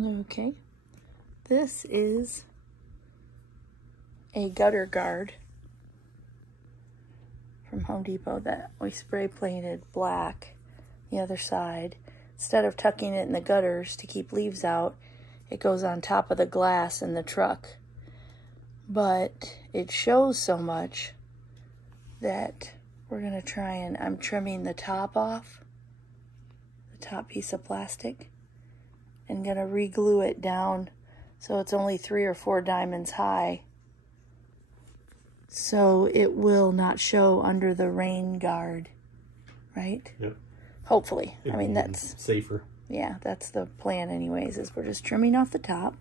Okay, this is a gutter guard from Home Depot that we spray painted black the other side. Instead of tucking it in the gutters to keep leaves out, it goes on top of the glass in the truck. But it shows so much that we're going to try, and I'm trimming the top off, the top piece of plastic, and going to re-glue it down so it's only 3 or 4 diamonds high, so it will not show under the rain guard, right? Yep. Hopefully. I mean, that's safer. Yeah, that's the plan anyways, is we're just trimming off the top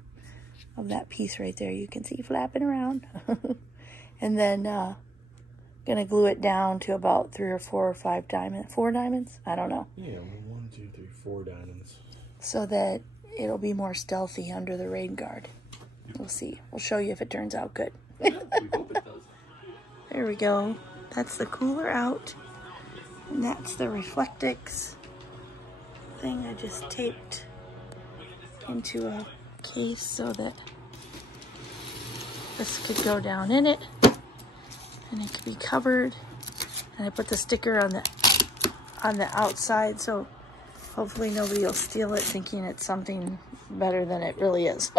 of that piece right there. You can see flapping around. And then gonna glue it down to about 3 or 4 or 5 diamonds. 4 diamonds? I don't know. Yeah, 1, 2, 3, 4 diamonds. So that it'll be more stealthy under the rain guard. We'll see. We'll show you if it turns out good. Yeah, we hope it does. There we go. That's the cooler out. And that's the Reflectix thing I just taped into a case so that this could go down in it and it could be covered. And I put the sticker on the outside, so hopefully nobody will steal it thinking it's something better than it really is.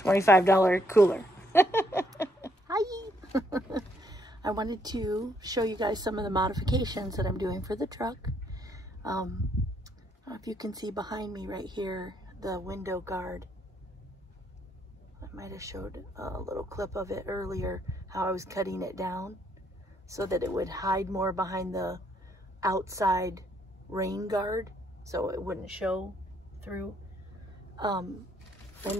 $25 cooler. Hi! I wanted to show you guys some of the modifications that I'm doing for the truck. If you can see behind me right here, the window guard. I might have showed a little clip of it earlier, how I was cutting it down so that it would hide more behind the outside rain guard so it wouldn't show through. And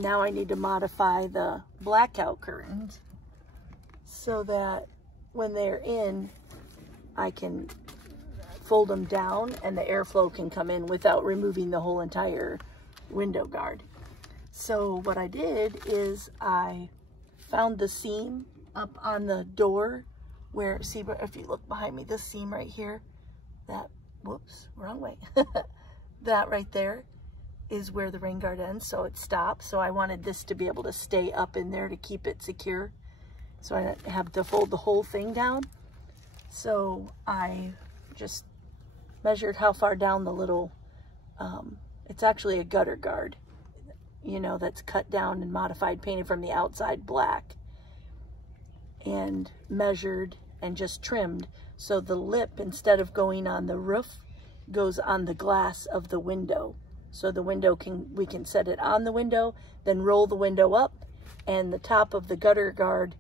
now I need to modify the blackout curtains so that when they're in, I can fold them down and the airflow can come in without removing the whole entire window guard. So what I did is I found the seam up on the door where, see, if you look behind me, this seam right here, that, whoops, wrong way. That right there is where the rain guard ends, so it stops. So I wanted this to be able to stay up in there to keep it secure. So I have to fold the whole thing down. So I just measured how far down the little, it's actually a gutter guard, you know, that's cut down and modified, painted from the outside black, and measured and just trimmed. So the lip, instead of going on the roof, goes on the glass of the window. So the window we can set it on the window, then roll the window up, and the top of the gutter guard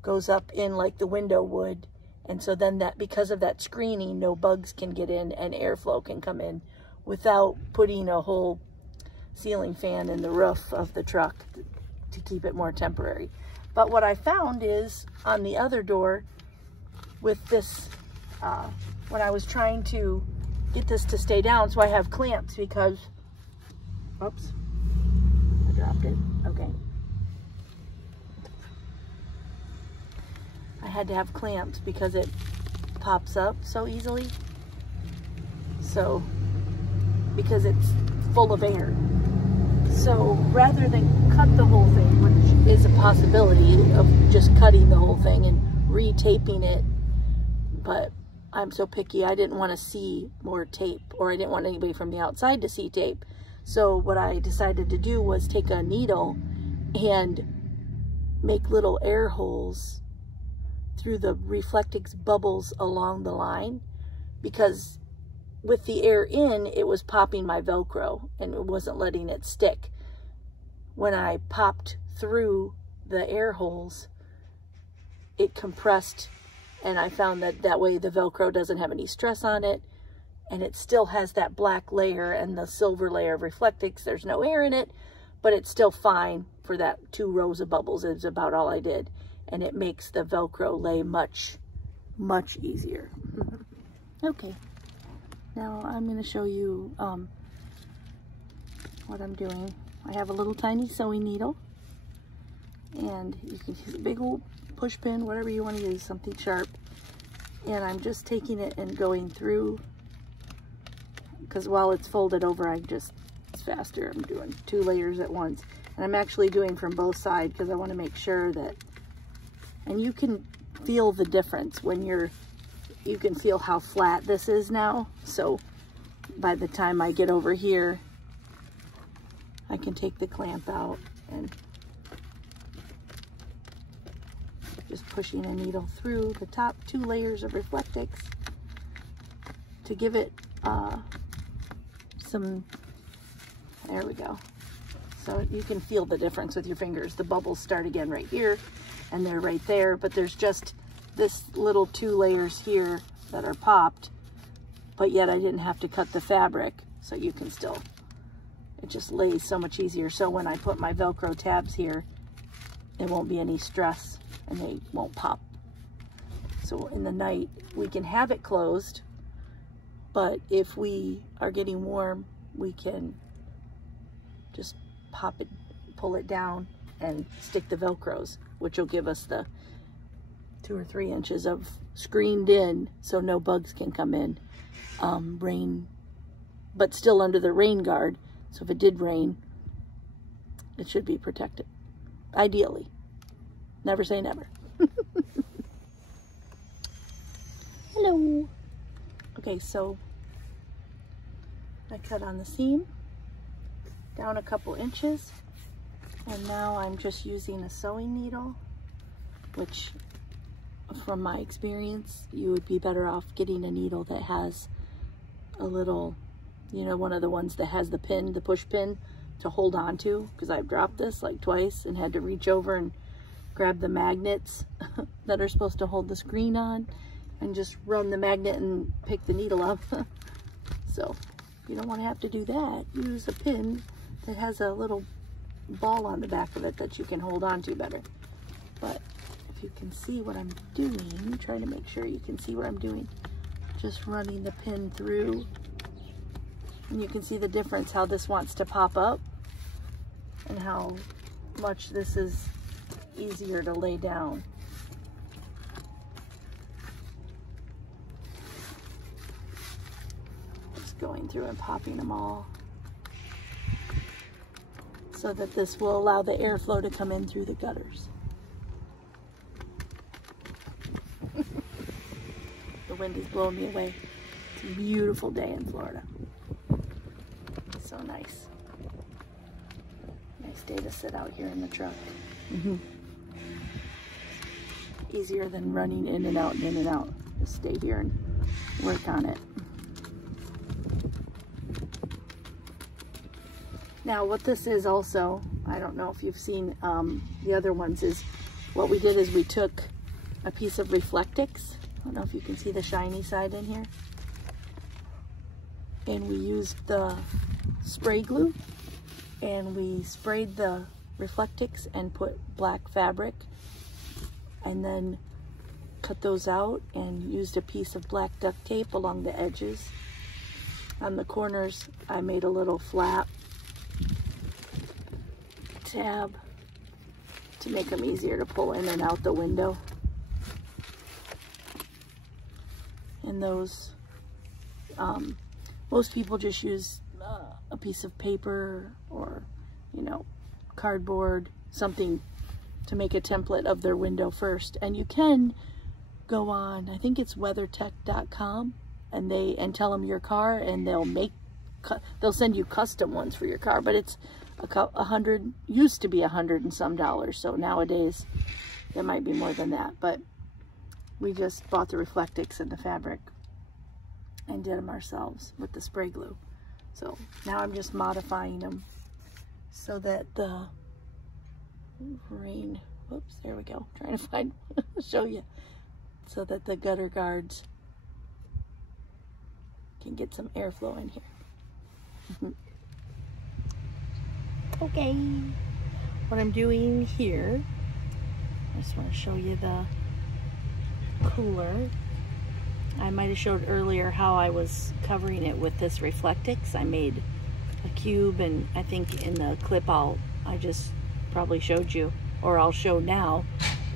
goes up in like the window would. And so then that, because of that screening, no bugs can get in and airflow can come in without putting a whole ceiling fan in the roof of the truck to keep it more temporary. But what I found is on the other door with this, when I was trying to get this to stay down, so I have clamps because, oops, I dropped it, okay. I had to have clamps because it pops up so easily. So, because it's full of air. So rather than cut the whole thing, which is a possibility of just cutting the whole thing and re-taping it, but I'm so picky, I didn't want to see more tape, or I didn't want anybody from the outside to see tape. So what I decided to do was take a needle and make little air holes through the Reflectix bubbles along the line, because with the air in, it was popping my Velcro and it wasn't letting it stick. When I popped through the air holes, it compressed, and I found that that way the Velcro doesn't have any stress on it, and it still has that black layer and the silver layer of Reflectix. There's no air in it, but it's still fine for that 2 rows of bubbles. It's about all I did. And it makes the Velcro lay much, much easier. Okay, now I'm going to show you what I'm doing. I have a little tiny sewing needle, and you can use a big old push pin, whatever you want to use, something sharp. And I'm just taking it and going through, because while it's folded over, I just it's faster. I'm doing 2 layers at once. And I'm actually doing from both sides because I want to make sure that, and you can feel the difference when you can feel how flat this is now. So by the time I get over here, I can take the clamp out and just pushing a needle through the top 2 layers of Reflectix to give it some, there we go. So you can feel the difference with your fingers. The bubbles start again right here and they're right there, but there's just this little 2 layers here that are popped, but yet I didn't have to cut the fabric, so you can still, it just lays so much easier. So when I put my Velcro tabs here, there won't be any stress and they won't pop. So in the night, we can have it closed, but if we are getting warm, we can just pop it, pull it down and stick the Velcros, which will give us the 2 or 3 inches of screened in so no bugs can come in. Rain, but still under the rain guard. So if it did rain, it should be protected. Ideally. Never say never. Hello. Okay, so I cut on the seam down a couple inches, and now I'm just using a sewing needle, which from my experience, you would be better off getting a needle that has a little, you know, one of the ones that has the pin, the push pin to hold on to, because I've dropped this like twice and had to reach over and grab the magnets that are supposed to hold the screen on and just run the magnet and pick the needle up. So you don't want to have to do that. Use a pin that has a little ball on the back of it that you can hold on to better. But if you can see what I'm doing, trying to make sure you can see what I'm doing, just running the pin through, and you can see the difference, how this wants to pop up and how much this is easier to lay down. Just going through and popping them all so that this will allow the airflow to come in through the gutters. The wind is blowing me away. It's a beautiful day in Florida. So nice. Nice day to sit out here in the truck. Easier than running in and out and in and out. Just stay here and work on it. Now what this is also, I don't know if you've seen the other ones, is what we did is we took a piece of Reflectix. I don't know if you can see the shiny side in here. And we used the spray glue and we sprayed the Reflectix and put black fabric, and then cut those out and used a piece of black duct tape along the edges. On the corners, I made a little flap tab to make them easier to pull in and out the window. And those, most people just use a piece of paper or, you know, cardboard, something to make a template of their window first. And you can go on, I think it's weathertech.com, and tell them your car, and they'll send you custom ones for your car. But it's $100, used to be $100 and some dollars, so nowadays it might be more than that. But we just bought the Reflectix and the fabric and did them ourselves with the spray glue. So now I'm just modifying them so that the rain, whoops, there we go, trying to find, show you, so that the gutter guards can get some airflow in here. Okay, what I'm doing here, I just want to show you the cooler. I might have showed earlier how I was covering it with this Reflectix. I made a cube, and I think in the clip I just probably showed you, or I'll show now.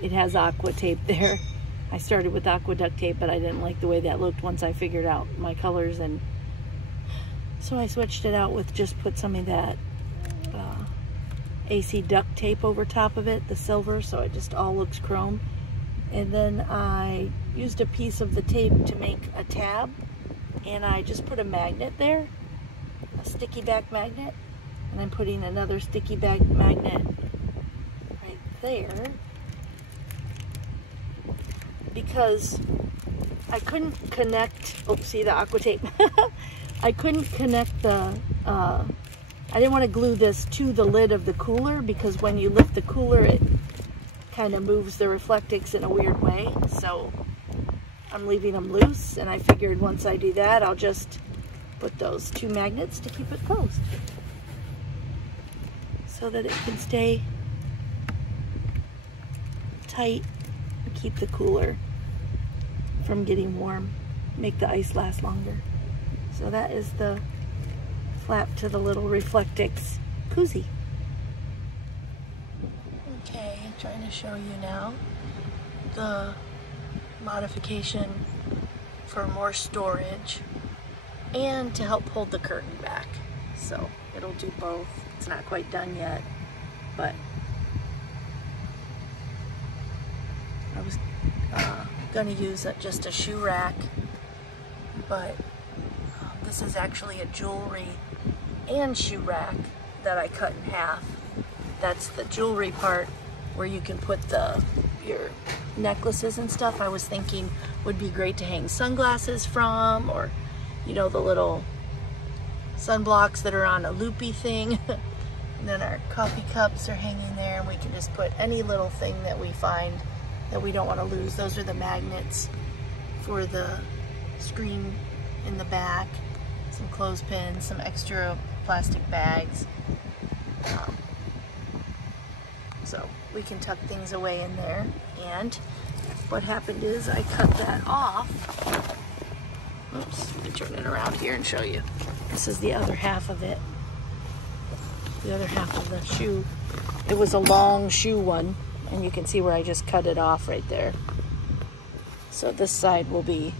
It has aqua tape there. I started with aqua duct tape, but I didn't like the way that looked once I figured out my colors, and So I switched it out with just put some of that AC duct tape over top of it, the silver, so it just all looks chrome. And then I used a piece of the tape to make a tab, and I just put a magnet there, a sticky back magnet, and I'm putting another sticky back magnet right there, because I couldn't connect, oh, see the aqua tape? I couldn't connect the, I didn't want to glue this to the lid of the cooler, because when you lift the cooler, it kind of moves the Reflectix in a weird way. So I'm leaving them loose, and I figured once I do that, I'll just put those two magnets to keep it closed so that it can stay tight and keep the cooler from getting warm, make the ice last longer. So that is the flap to the little Reflectix koozie. Okay, I'm trying to show you now the modification for more storage and to help hold the curtain back. So it'll do both. It's not quite done yet, but I was gonna use just a shoe rack, but this is actually a jewelry and shoe rack that I cut in half. That's the jewelry part where you can put your necklaces and stuff. I was thinking would be great to hang sunglasses from, or you know, the little sunblocks that are on a loopy thing. And then our coffee cups are hanging there, and we can just put any little thing that we find that we don't want to lose. Those are the magnets for the screen in the back, some clothespins, some extra plastic bags. So we can tuck things away in there. And what happened is I cut that off. Oops, let me turn it around here and show you. This is the other half of it. The other half of the shoe. It was a long shoe one, and you can see where I just cut it off right there. So this side will be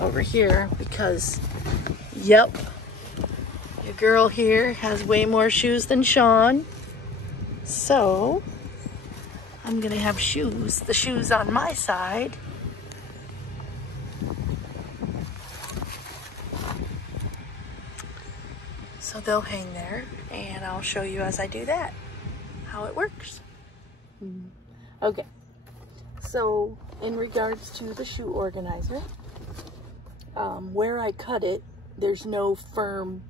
over here because, yep, your girl here has way more shoes than Sean. So I'm gonna have shoes, the shoes on my side. So they'll hang there, and I'll show you as I do that how it works. Okay, so in regards to the shoe organizer, where I cut it, there's no firm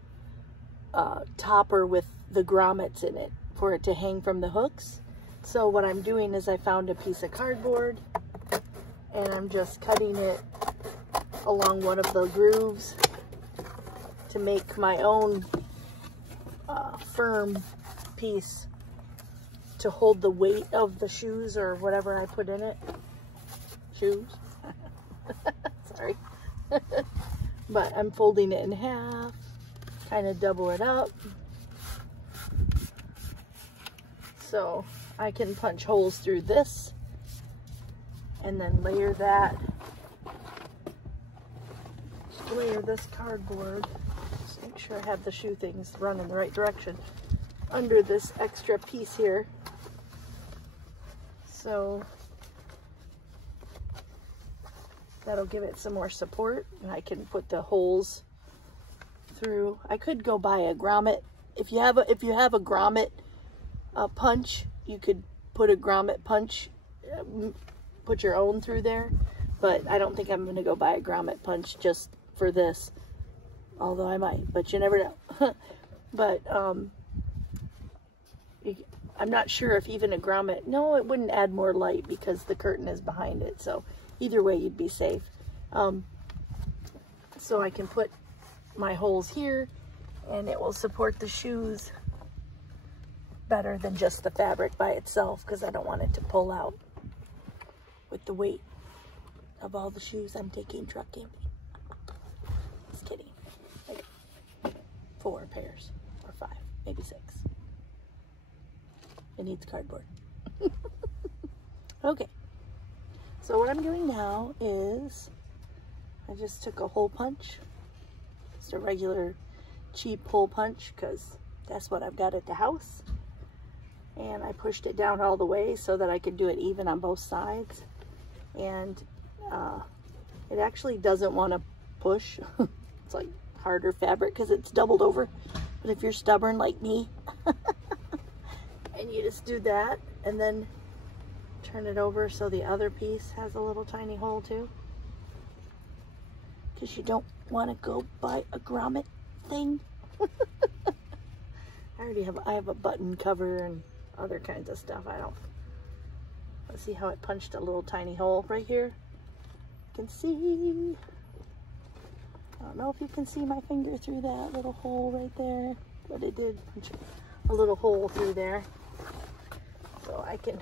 topper with the grommets in it for it to hang from the hooks. So what I'm doing is I found a piece of cardboard, and I'm just cutting it along one of the grooves to make my own firm piece to hold the weight of the shoes or whatever I put in it. Shoes. Sorry. But I'm folding it in half, kind of double it up, so I can punch holes through this and then layer this cardboard. Just make sure I have the shoe things run in the right direction under this extra piece here. So that'll give it some more support, and I can put the holes through. I could go buy a grommet. If you have a grommet punch, you could put a grommet punch, put your own through there. But I don't think I'm gonna go buy a grommet punch just for this. Although I might, but you never know. But I'm not sure if even a grommet, no, it wouldn't add more light because the curtain is behind it. So either way, you'd be safe. So I can put my holes here, and it will support the shoes better than just the fabric by itself, because I don't want it to pull out with the weight of all the shoes I'm taking truck camping. Just kidding. Like 4 pairs or 5, maybe 6. It needs cardboard. Okay. So what I'm doing now is I just took a hole punch, just a regular cheap hole punch because that's what I've got at the house. And I pushed it down all the way so that I could do it even on both sides. And it actually doesn't want to push. It's like harder fabric because it's doubled over. But if you're stubborn like me, and you just do that and then turn it over so the other piece has a little tiny hole too. Because you don't want to go buy a grommet thing. I have a button cover and other kinds of stuff. Let's see how it punched a little tiny hole right here. You can see, I don't know if you can see my finger through that little hole right there, but it did punch a little hole through there. So I can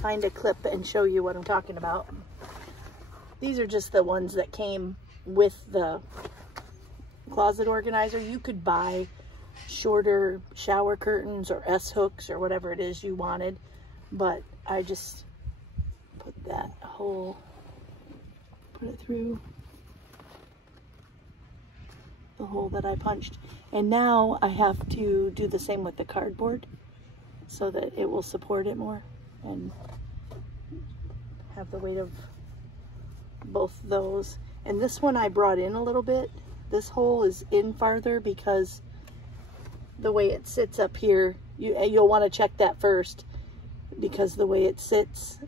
find a clip and show you what I'm talking about. These are just the ones that came with the closet organizer. You could buy shorter shower curtains or S-hooks or whatever it is you wanted, but I just put that hole, put it through the hole that I punched. And now I have to do the same with the cardboard so that it will support it more and have the weight of both those. And this one I brought in a little bit. This hole is in farther because the way it sits up here, you'll want to check that first, because the way it sits,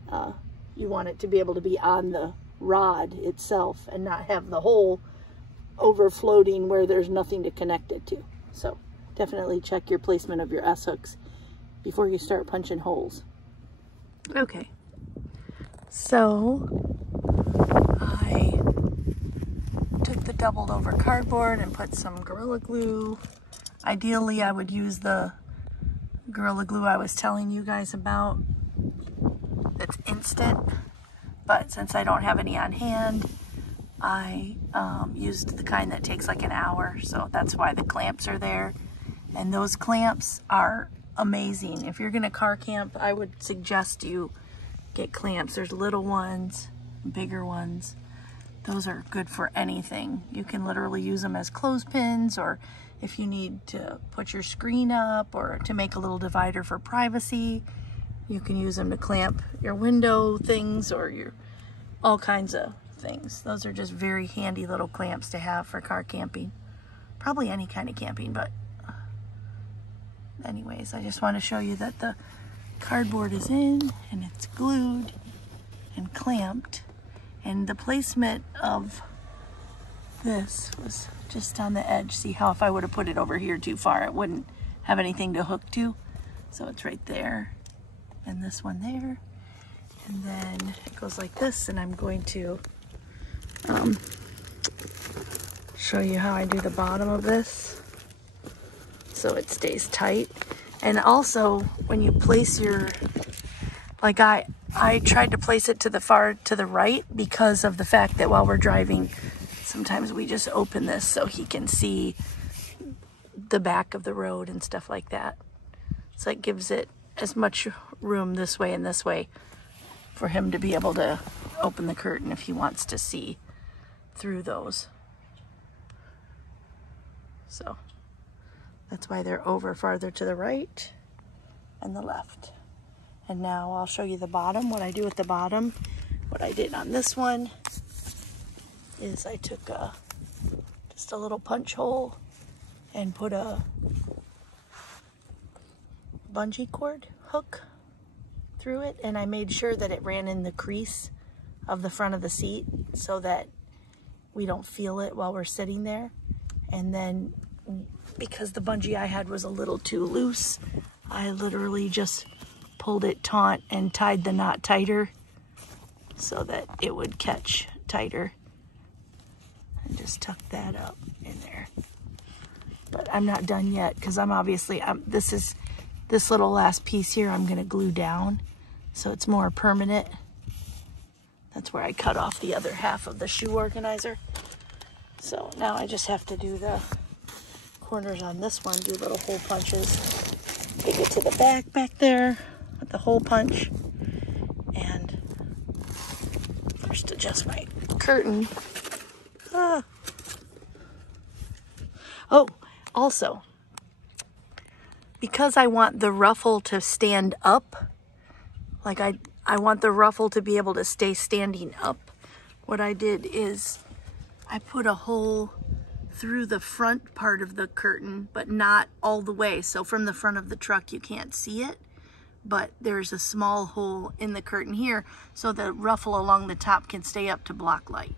you want it to be able to be on the rod itself and not have the hole over floating where there's nothing to connect it to. So definitely check your placement of your S-hooks before you start punching holes. Okay, so I took the doubled over cardboard and put some Gorilla Glue. Ideally, I would use the Gorilla Glue I was telling you guys about. That's instant, but since I don't have any on hand, I used the kind that takes like an hour, so that's why the clamps are there. And those clamps are amazing. If you're gonna car camp, I would suggest you get clamps. There's little ones, bigger ones. Those are good for anything. You can literally use them as clothespins, or if you need to put your screen up or to make a little divider for privacy, you can use them to clamp your window things or your all kinds of things. Those are just very handy little clamps to have for car camping. Probably any kind of camping, but anyways, I just want to show you that the cardboard is in and it's glued and clamped. And the placement of this was just on the edge. See how if I would have put it over here too far, it wouldn't have anything to hook to. So it's right there, and this one there. And then it goes like this, and I'm going to show you how I do the bottom of this so it stays tight. And also when you place your, like I tried to place it to the right because of the fact that while we're driving, sometimes we just open this so he can see the back of the road and stuff like that. So it gives it as much room this way and this way for him to be able to open the curtain if he wants to see through those. So that's why they're over farther to the right and the left. And now I'll show you the bottom, what I do with the bottom. What I did on this one is I took just a little punch hole and put a bungee cord hook through it, and I made sure that it ran in the crease of the front of the seat so that we don't feel it while we're sitting there. And then because the bungee I had was a little too loose, I literally just pulled it taut and tied the knot tighter so that it would catch tighter, and just tuck that up in there. But I'm not done yet because this little last piece here I'm going to glue down so it's more permanent. That's where I cut off the other half of the shoe organizer. So now I just have to do the corners on this one, do little hole punches, take it to the back there with the hole punch, and first adjust my curtain. Oh, also, because I want the ruffle to stand up, like I want the ruffle to be able to stay standing up, what I did is I put a hole through the front part of the curtain, but not all the way. So from the front of the truck, you can't see it, but there's a small hole in the curtain here so the ruffle along the top can stay up to block light.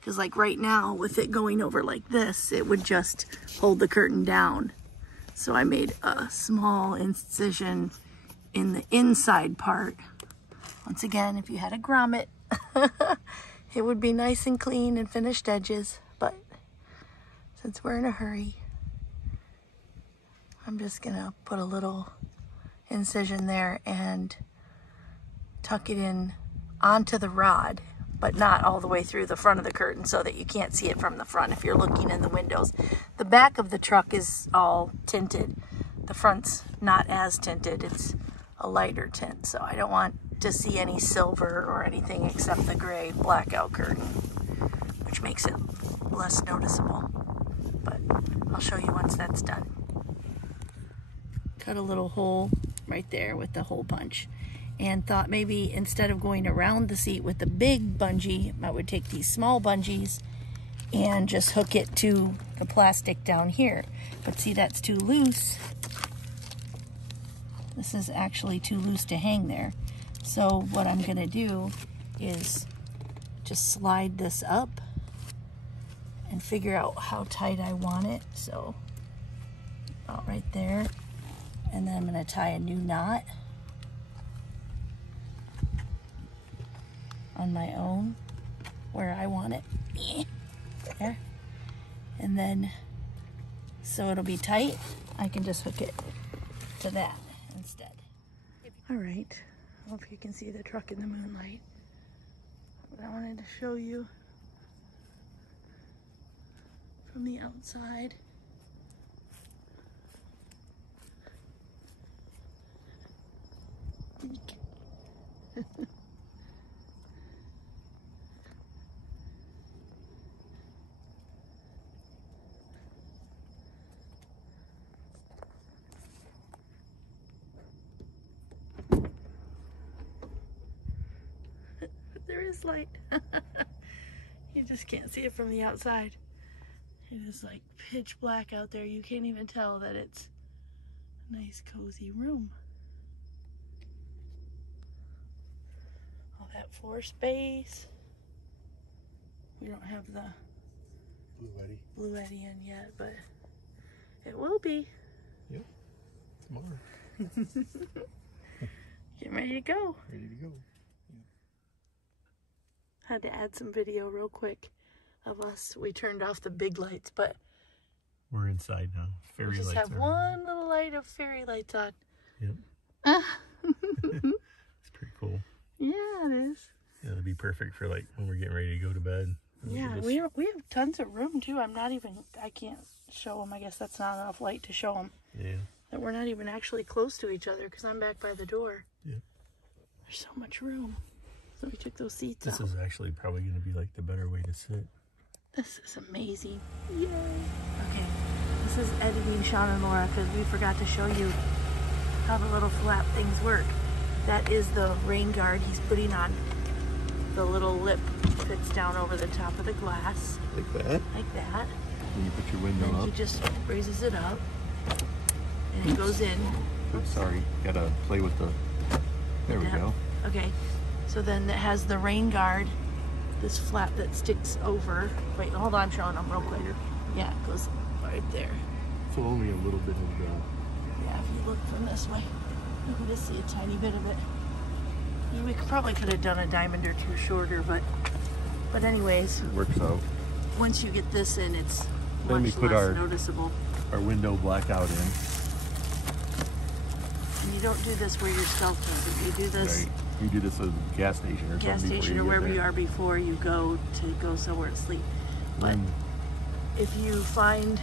Because like right now, with it going over like this, it would just hold the curtain down. So I made a small incision in the inside part. Once again, if you had a grommet, it would be nice and clean and finished edges. But since we're in a hurry, I'm just gonna put a little incision there and tuck it in onto the rod, but not all the way through the front of the curtain so that you can't see it from the front if you're looking in the windows. The back of the truck is all tinted. The front's not as tinted. It's a lighter tint, so I don't want to see any silver or anything except the gray blackout curtain, which makes it less noticeable. But I'll show you once that's done. Cut a little hole right there with the hole punch, and thought maybe instead of going around the seat with the big bungee, I would take these small bungees and just hook it to the plastic down here. But see, that's too loose. This is actually too loose to hang there. So what I'm gonna do is just slide this up and figure out how tight I want it. So about right there. And then I'm gonna tie a new knot on my own where I want it. There. And then, so it'll be tight, I can just hook it to that instead. All right, I hope you can see the truck in the moonlight. But I wanted to show you from the outside. There is light. You just can't see it from the outside. It is like pitch black out there. You can't even tell that it's a nice cozy room. All that floor space. We don't have the Blue Eddy in yet, but it will be. Yep, tomorrow. Getting ready to go. Ready to go. Had to add some video real quick of us. We turned off the big lights, but we're inside now. Fairy lights. We just have one little light of fairy lights on. Yep. It's pretty cool. Yeah, it is. Yeah, it'd be perfect for like when we're getting ready to go to bed. Yeah, we have tons of room too. I can't show them. I guess that's not enough light to show them. Yeah. That we're not even actually close to each other because I'm back by the door. Yeah. There's so much room. So we took those seats out. This is actually probably going to be like the better way to sit. This is amazing. Yay. Okay, this is editing Sean and Laura because we forgot to show you how the little flap things work. That is the rain guard he's putting on. The little lip fits down over the top of the glass. Like that? Like that. And you put your window and up. He just raises it up. And it goes in. Oops, sorry. Gotta play with the... There we go. Okay. So then it has the rain guard, this flap that sticks over. Wait, hold on, I'm showing them real quick. Yeah, it goes right there. So only a little bit of the... Yeah, if you look from this way, you can just see a tiny bit of it. We probably could have done a diamond or two shorter, but anyways. It works out. Once you get this in, it's then much less noticeable. Our window blackout in. And you don't do this where you're stealth camping. You do this... Right. You do this at a gas station or gas something. Station or wherever you are before you go somewhere to sleep. But if you find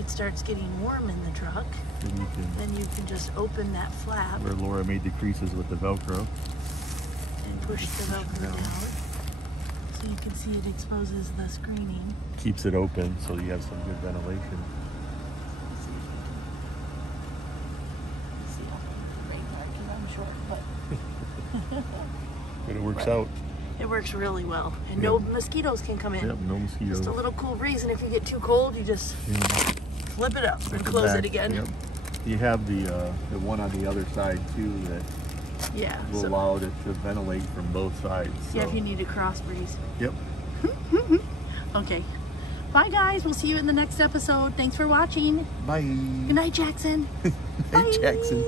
it starts getting warm in the truck, then you can just open that flap. Where Laura made the creases with the Velcro. And push the Velcro down. So So you can see it exposes the screening. Keeps it open so you have some good ventilation. Let's see if you can see how right now because I'm short, but But it works out. it works really well. And no mosquitoes can come in. Yep, no mosquitoes. Just a little cool breeze, and if you get too cold, you just flip it up and close it again. Yep. You have the one on the other side too that will allow it to ventilate from both sides. So. Yeah, if you need a cross breeze. Yep. Okay. Bye guys, we'll see you in the next episode. Thanks for watching. Bye. Good night, Jackson. Hey, Jackson.